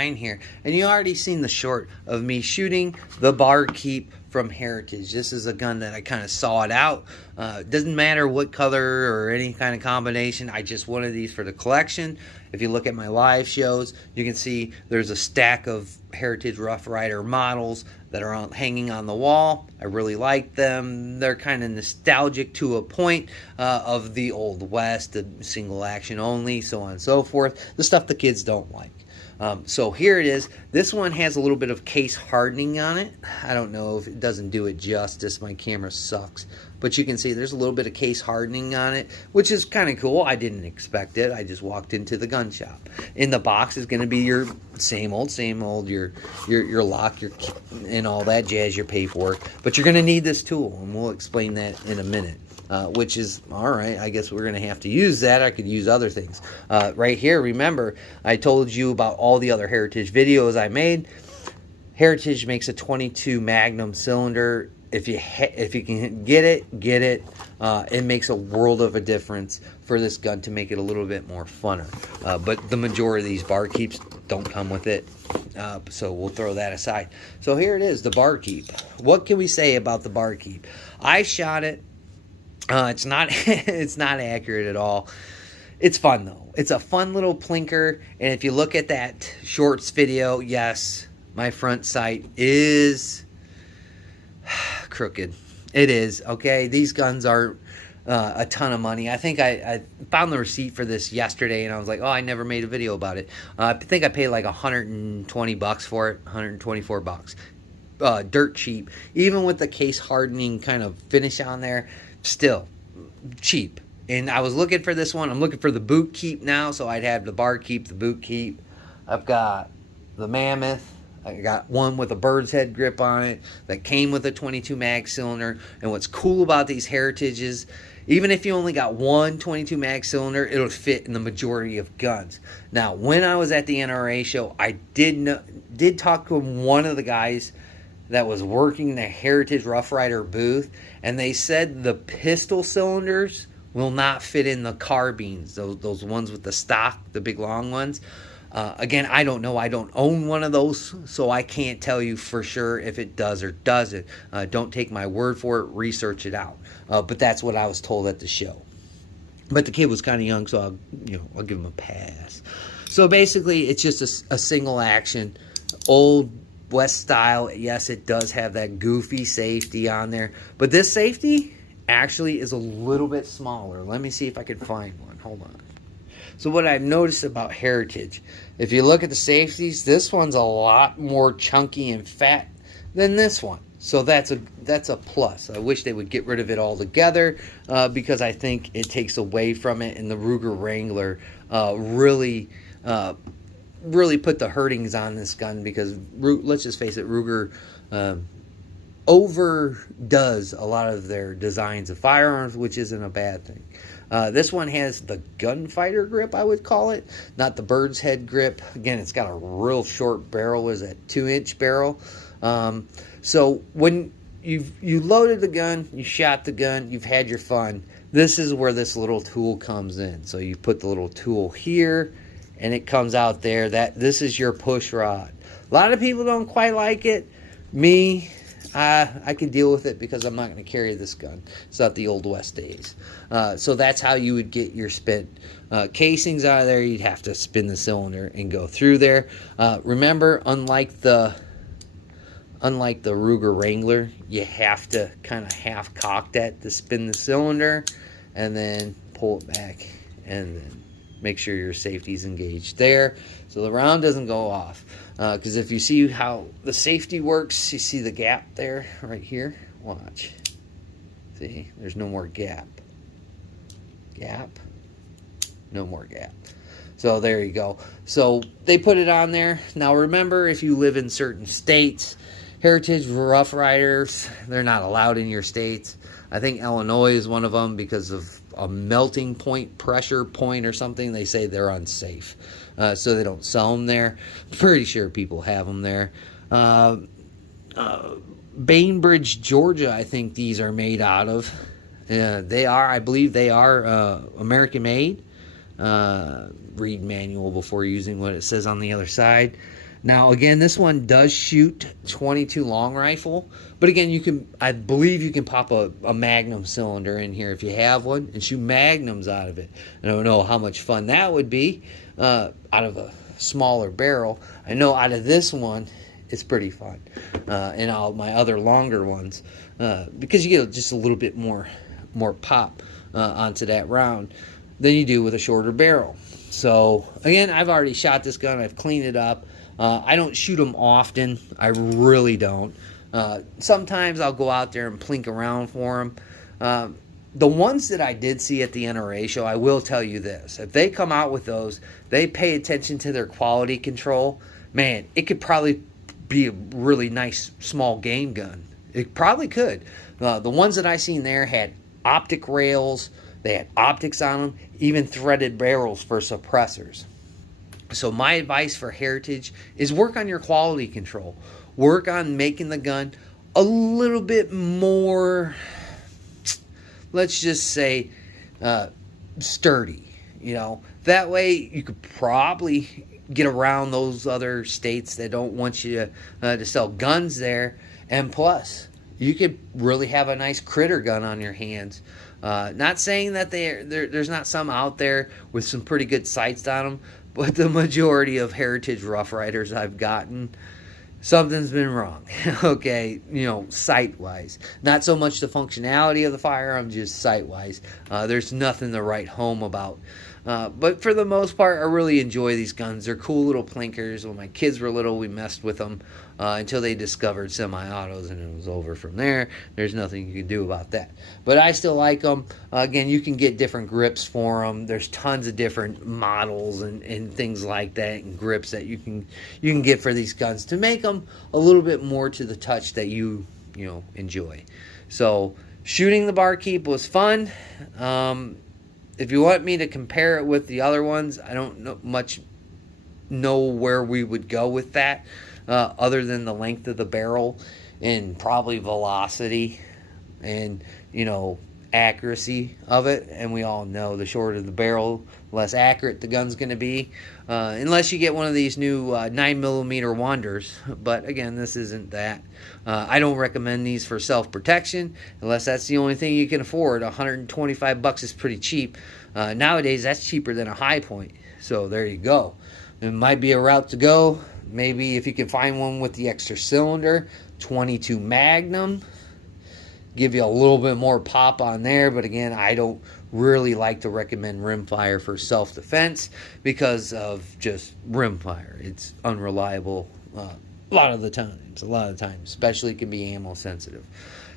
9 here, and you already seen the short of me shooting the Barkeep from Heritage. This is a gun that I kind of sawed out. Doesn't matter what color or any kind of combination. I just wanted these for the collection. If you look at my live shows, you can see there's a stack of Heritage Rough Rider models that are hanging on the wall. I really like them. They're kind of nostalgic to a point of the Old West, the single action only, so on and so forth. The stuff the kids don't like. So here it is. This one has a little bit of case hardening on it. I don't know if it doesn't do it justice. My camera sucks. But you can see there's a little bit of case hardening on it, which is kind of cool. I didn't expect it. I just walked into the gun shop. In the box is going to be your same old, your lock, your and all that jazz, your paperwork. But you're going to need this tool, and we'll explain that in a minute. Which is, all right, I guess we're going to have to use that. I could use other things. Right here, remember, I told you about all the other Heritage videos I made. Heritage makes a 22 Magnum cylinder. If you can get it, get it. It makes a world of a difference for this gun to make it a little bit more funner. But the majority of these Barkeeps don't come with it. So we'll throw that aside. So here it is, the Barkeep. What can we say about the Barkeep? I shot it. It's not it's not accurate at all. It's fun though. It's a fun little plinker, and if you look at that shorts video, yes, my front sight is crooked. It is, okay? These guns are a ton of money. I think I found the receipt for this yesterday, and I was like, oh, I never made a video about it. I think I paid like 120 bucks for it, 124 bucks. Dirt cheap. Even with the case hardening kind of finish on there, still cheap. And I was looking for this one. I'm looking for the boot keep now, so I'd have the Barkeep, the boot keep. I've got the Mammoth. I got one with a bird's head grip on it that came with a 22 mag cylinder. And what's cool about these Heritages, even if you only got one 22 mag cylinder, it'll fit in the majority of guns. Now, when I was at the NRA show, I did talk to one of the guys that was working the Heritage Rough Rider booth, and they said the pistol cylinders will not fit in the carbines, those ones with the stock, the big long ones. Again, I don't know. I don't own one of those, so I can't tell you for sure if it does or doesn't. Don't take my word for it. Research it out. But that's what I was told at the show. But the kid was kind of young, so I'll give him a pass. So basically, it's just a single action, old West style. Yes, it does have that goofy safety on there, but this safety actually is a little bit smaller. Let me see if I can find one. Hold on. So what I've noticed about Heritage, if you look at the safeties, this one's a lot more chunky and fat than this one. So that's a plus. I wish they would get rid of it altogether because I think it takes away from it, and the Ruger Wrangler really put the hurtings on this gun because, let's just face it, Ruger overdoes a lot of their designs of firearms, which isn't a bad thing. This one has the gunfighter grip, I would call it, not the bird's head grip. Again, it's got a real short barrel, is a 2-inch barrel. So when you loaded the gun, you shot the gun, you've had your fun, this is where this little tool comes in. So you put the little tool here, and it comes out there. This is your push rod. A lot of people don't quite like it. Me, I can deal with it because I'm not going to carry this gun. It's not the Old West days. So that's how you would get your spent casings out of there. You'd have to spin the cylinder and go through there. Remember, unlike the Ruger Wrangler, you have to kind of half cock that to spin the cylinder and then pull it back and then make sure your safety's engaged there so the round doesn't go off. Because if you see how the safety works, you see the gap there right here. Watch. See, there's no more gap. Gap. No more gap. So there you go. So they put it on there. Now remember, if you live in certain states, Heritage Rough Riders, they're not allowed in your states. I think Illinois is one of them because of a melting point, pressure point or something. They say they're unsafe. So they don't sell them there. Pretty sure people have them there. Bainbridge, Georgia, I think these are made out of. I believe they are American made. Read manual before using what it says on the other side. Now, again, this one does shoot 22 long rifle, but again, I believe you can pop a Magnum cylinder in here if you have one and shoot Magnums out of it. I don't know how much fun that would be out of a smaller barrel. I know out of this one, it's pretty fun, and all my other longer ones, because you get just a little bit more pop onto that round than you do with a shorter barrel. So again, I've already shot this gun. I've cleaned it up. I don't shoot them often. I really don't. Sometimes I'll go out there and plink around for them. The ones that I did see at the NRA show, I will tell you this. If they come out with those, they pay attention to their quality control. Man, it could probably be a really nice small game gun. It probably could. The ones that I seen there had optic rails. They had optics on them, even threaded barrels for suppressors. So my advice for Heritage is work on your quality control. Work on making the gun a little bit more, let's just say, sturdy. You know, that way you could probably get around those other states that don't want you to sell guns there. And plus, you could really have a nice critter gun on your hands. Not saying that there's not some out there with some pretty good sights on them, but the majority of Heritage Rough Riders I've gotten, something's been wrong. Okay, you know, sight-wise. Not so much the functionality of the firearm, just sight-wise. There's nothing to write home about. But for the most part, I really enjoy these guns. They're cool little plinkers. When my kids were little, we messed with them until they discovered semi-autos, and it was over from there. There's nothing you can do about that. But I still like them. Again, you can get different grips for them. There's tons of different models and things like that, and grips that you can get for these guns to make them a little bit more to the touch that you enjoy. So shooting the Barkeep was fun. If you want me to compare it with the other ones, I don't know where we would go with that, other than the length of the barrel and probably velocity and, accuracy of it. And we all know the shorter the barrel, less accurate the gun's going to be, unless you get one of these new 9mm Wonders. But again, this isn't that. I don't recommend these for self-protection unless that's the only thing you can afford. $125 is pretty cheap. Nowadays, that's cheaper than a High Point. So there you go. It might be a route to go. Maybe if you can find one with the extra cylinder, 22 Magnum. Give you a little bit more pop on there, but again, I don't really like to recommend rimfire for self-defense because of just rimfire. It's unreliable a lot of the times, especially it can be ammo sensitive.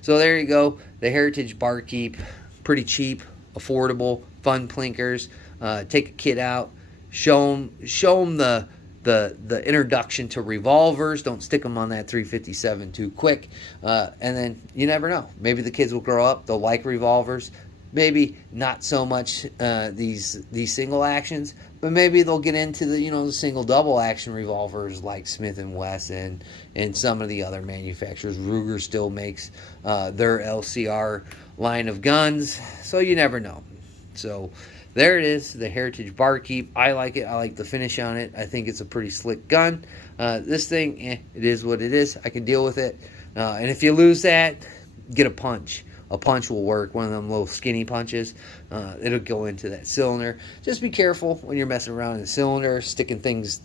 So there you go, the Heritage Barkeep, pretty cheap, affordable, fun plinkers. Take a kid out, show them the introduction to revolvers. Don't stick them on that 357 too quick. And then you never know. Maybe the kids will grow up. They'll like revolvers. Maybe not so much these single actions, but maybe they'll get into the single double action revolvers like Smith & Wesson and some of the other manufacturers. Ruger still makes their LCR line of guns, so you never know. So there it is, the Heritage Barkeep. I like it. I like the finish on it. I think it's a pretty slick gun. This thing, it is what it is. I can deal with it. And if you lose that, get a punch. A punch will work, one of them little skinny punches. It'll go into that cylinder. Just be careful when you're messing around in the cylinder, sticking things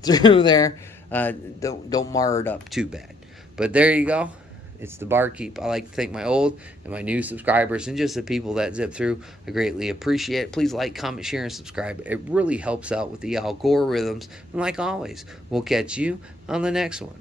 through there. Don't mar it up too bad. But there you go. It's the Barkeep. I like to thank my old and my new subscribers and just the people that zip through. I greatly appreciate it. Please like, comment, share, and subscribe. It really helps out with the algorithms. And like always, we'll catch you on the next one.